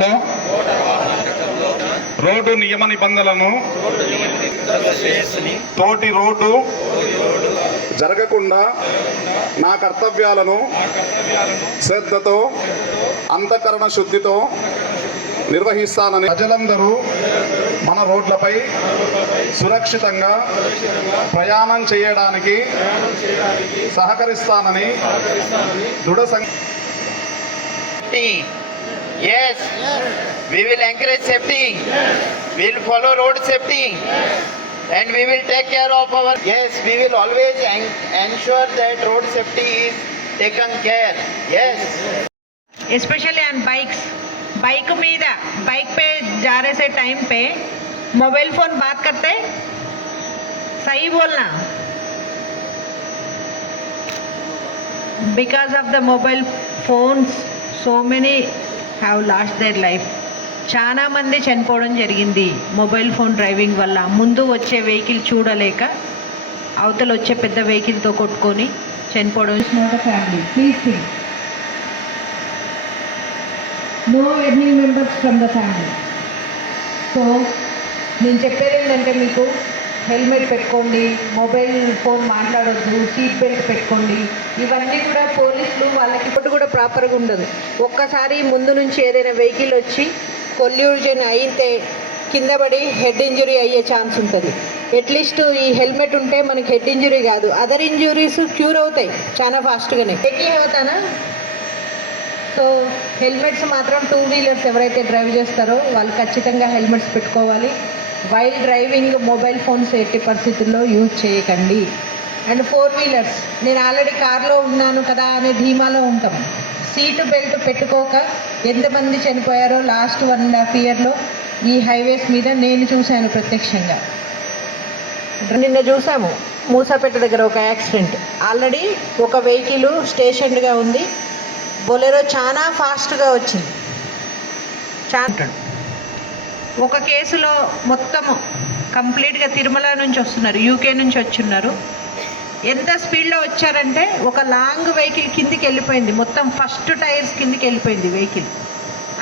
చట్టంలో రోడ్డు నియమ నిబంధనలను తోటి రోడ్డు జరగకుండా నా కర్తవ్యాలను శ్రద్ధతో అంతఃకరణ శుద్ధితో నిర్వహిస్తానని ప్రజలందరూ మన రోడ్లపై సురక్షితంగా ప్రయాణం చేయడానికి సహకరిస్తానని దృఢ Yes, we will encourage safety. We will follow road safety, and we will take care of our. Yes, we will always ensure that road safety is taken care. Yes. Especially on bikes. Bike మీద bike पे जा रहे से time पे mobile phone बात करते सही बोलना because of the mobile phones so many have lost their life. చాలా మంది చనిపోవడం జరిగింది మొబైల్ ఫోన్ డ్రైవింగ్ వల్ల. ముందు వచ్చే వెహికల్ చూడలేక అవతల వచ్చే పెద్ద వెహికల్తో కొట్టుకొని చనిపోవడం. Family please think no any members from the family. So నేను చెప్పేది ఏంటంటే మీకు హెల్మెట్ పెట్టుకోండి, మొబైల్ ఫోన్ మాట్లాడొద్దు, సీట్ బెల్ట్ పెట్టుకోండి. ఇవన్నీ కూడా పోలీసులు వాళ్ళకి ఇప్పుడు కూడా ప్రాపర్గా ఉండదు. ఒక్కసారి ముందు నుంచి ఏదైనా వెహికల్ వచ్చి కొల్యూజన్ అయితే కింద పడి హెడ్ ఇంజురీ అయ్యే ఛాన్స్ ఉంటుంది. అట్లీస్ట్ ఈ హెల్మెట్ ఉంటే మనకి హెడ్ ఇంజురీ కాదు, అదర్ ఇంజురీస్ క్యూర్ అవుతాయి చాలా ఫాస్ట్గానే. ఎక్కి అవుతానా? సో హెల్మెట్స్ మాత్రం టూ వీలర్స్ ఎవరైతే డ్రైవ్ చేస్తారో వాళ్ళు ఖచ్చితంగా హెల్మెట్స్ పెట్టుకోవాలి. వైల్ డ్రైవింగ్ మొబైల్ ఫోన్స్ ఎట్టి పరిస్థితుల్లో యూజ్ చేయకండి. అండ్ ఫోర్ వీలర్స్, నేను ఆల్రెడీ కార్లో ఉన్నాను కదా అనే ధీమాలో ఉంటాం. సీటు బెల్ట్ పెట్టుకోక ఎంతమంది చనిపోయారో లాస్ట్ 1.5 ఇయర్లో ఈ హైవేస్ మీద నేను చూశాను ప్రత్యక్షంగా. నిన్న చూసాము మూసాపేట దగ్గర ఒక యాక్సిడెంట్. ఆల్రెడీ ఒక వెహికల్ స్టేషన్గా ఉంది, బొలెరో చాలా ఫాస్ట్గా వచ్చింది. ఒక కేసులో మొత్తము కంప్లీట్గా తిరుమల నుంచి వస్తున్నారు, యూకే నుంచి వచ్చున్నారు. ఎంత స్పీడ్లో వచ్చారంటే ఒక లాంగ్ వెహికల్ కిందికి వెళ్ళిపోయింది, మొత్తం ఫస్ట్ టైర్స్ కిందికి వెళ్ళిపోయింది వెహికల్.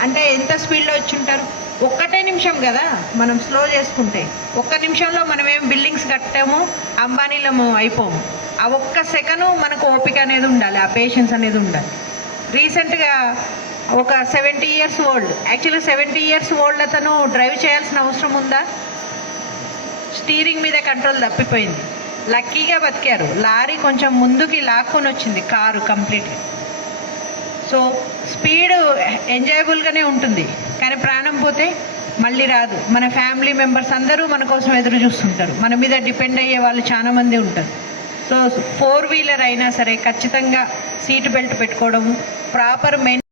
అంటే ఎంత స్పీడ్లో వచ్చి ఉంటారు? ఒక్కటే నిమిషం కదా మనం స్లో చేసుకుంటే. ఒక్క నిమిషంలో మనం ఏం బిల్డింగ్స్ కట్టాము, అంబానీలము అయిపోము. ఆ ఒక్క సెకండ్ మనకు ఓపిక అనేది ఉండాలి, ఆ పేషెన్స్ అనేది ఉండాలి. రీసెంట్గా ఒక 70 years old, actually 70 years old అతను డ్రైవ్ చేయాల్సిన అవసరం ఉందా? స్టీరింగ్ మీద కంట్రోల్ తప్పిపోయింది, లక్కీగా బతికారు. లారీ కొంచెం ముందుకి లాక్కొని వచ్చింది కారు కంప్లీట్గా. సో స్పీడ్ ఎంజాయబుల్గానే ఉంటుంది, కానీ ప్రాణం పోతే మళ్ళీ రాదు. మన ఫ్యామిలీ మెంబర్స్ అందరూ మన కోసం ఎదురు చూస్తుంటారు, మన మీద డిపెండ్ అయ్యే వాళ్ళు చాలామంది ఉంటారు. సో 4 వీలర్ అయినా సరే ఖచ్చితంగా సీట్ బెల్ట్ పెట్టుకోవడము, ప్రాపర్ మెయిన్